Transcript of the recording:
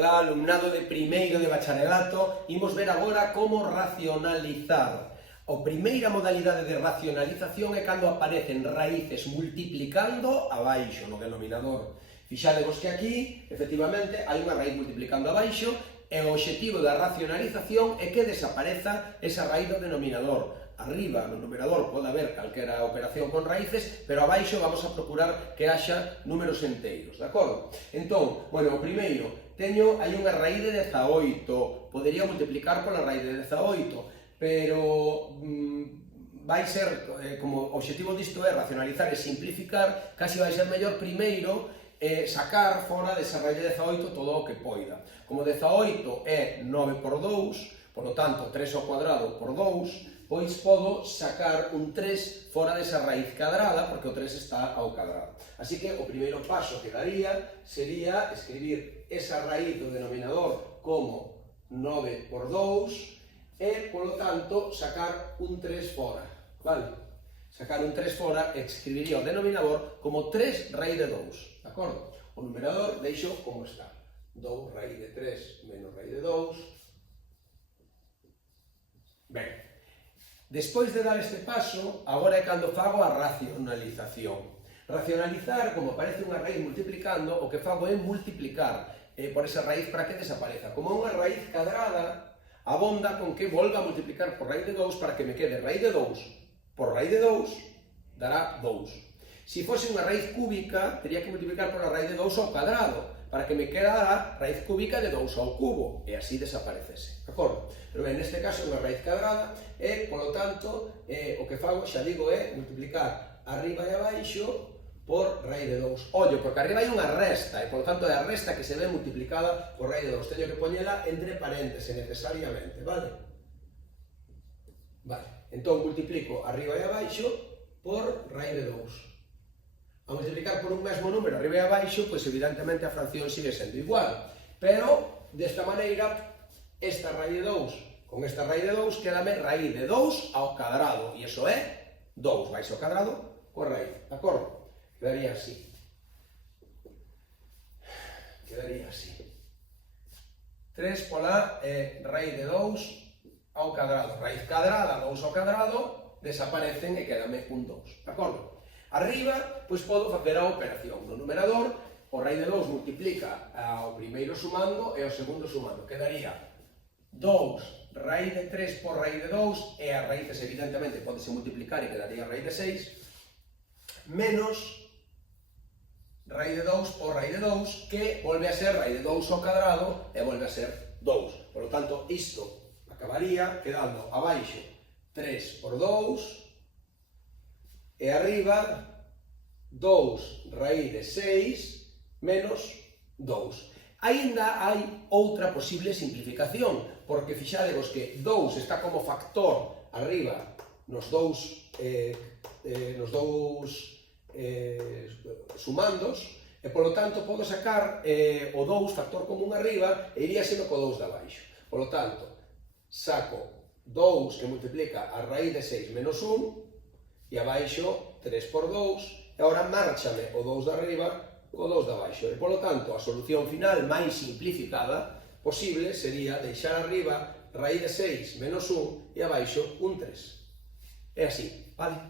Ola, alumnado de primeiro de bacharelato, imos ver agora como racionalizar. A primeira modalidade de racionalización é cando aparecen raíces multiplicando abaixo no denominador. Fixadevos que aquí, efectivamente, hai unha raíz multiplicando abaixo e o obxectivo da racionalización é que desapareza esa raíz do denominador. Arriba, no numerador, pode haber calquera operación con raíces, pero abaixo vamos a procurar que haxa números enteiros, de acordo? Entón, bueno, o primeiro, hai unha raíz de 18, podería multiplicar pola raíz de 18, pero vai ser, como o obxectivo disto é racionalizar e simplificar, casi vai ser mellor primeiro sacar fora desa raíz de 18 todo o que poida. Como 18 é 9 por 2, por lo tanto 3 ao cuadrado por 2, pois podo sacar un 3 fora desa raíz cadrada, porque o 3 está ao cadrado. Así que o primeiro paso que daría sería escribir esa raíz do denominador como 9 por 2 e, polo tanto, sacar un 3 fora, vale? Sacar un 3 fora e escribiría o denominador como 3 raíz de 2, de acordo? O numerador deixo como está. 2 raíz de 3 menos raíz de 2. Ben, despois de dar este paso, agora é cando fago a racionalización. Racionalizar, como aparece unha raíz multiplicando, o que fago é multiplicar por esa raíz para que desapareza. Como unha raíz cadrada, abonda con que volva a multiplicar por raíz de 2 para que me quede raíz de 2 por raíz de 2 dará 2. Se fose unha raíz cúbica, teria que multiplicar por a raíz de 2 ao cadrado, para que me quedara raíz cúbica de 2 ao cubo, e así desaparecese, de acordo? Pero ben, neste caso é unha raíz cadrada, e, polo tanto, o que fago, xa digo, é multiplicar arriba e abaixo por raíz de 2. Ollo, porque arriba hai unha resta, e, polo tanto, é a resta que se ve multiplicada por raíz de 2. Teño que poñela entre parénteses, necesariamente, vale? Vale, entón multiplico arriba e abaixo por raíz de 2. A multiplicar por un mesmo número arriba e abaixo, pois evidentemente a fracción sigue sendo igual. Pero, desta maneira, esta raíz de 2 con esta raíz de 2 quedame raíz de 2 ao cadrado. E iso é 2 vais ao cadrado coa raíz, de acordo? Quedaría así. Quedaría así. 3 pola raíz de 2 ao cadrado. Raíz cadrada, 2 ao cadrado, desaparecen e quedame un 2, de acordo? Arriba, pois podo facer a operación. No numerador, o raíz de 2 multiplica ao primeiro sumando e ao segundo sumando. Quedaría 2 raíz de 3 por raíz de 2, e as raíces evidentemente podese multiplicar e quedaría raíz de 6, menos raíz de 2 por raíz de 2, que volve a ser raíz de 2 ao cadrado e volve a ser 2. Por lo tanto, isto acabaría quedando abaixo 3 por 2, e arriba 2 raíz de 6 menos 2. Aínda hai outra posible simplificación, porque fixadevos que 2 está como factor arriba nos dous sumandos, e polo tanto podo sacar o 2 factor común arriba e iría sendo co 2 de abaixo. Polo tanto, saco 2 que multiplica a raíz de 6 menos 1, e abaixo 3 por 2, e agora márchame o 2 de arriba co 2 de abaixo. E, polo tanto, a solución final máis simplificada posible sería deixar arriba raíz de 6 menos 1 e abaixo un 3. É así, vale?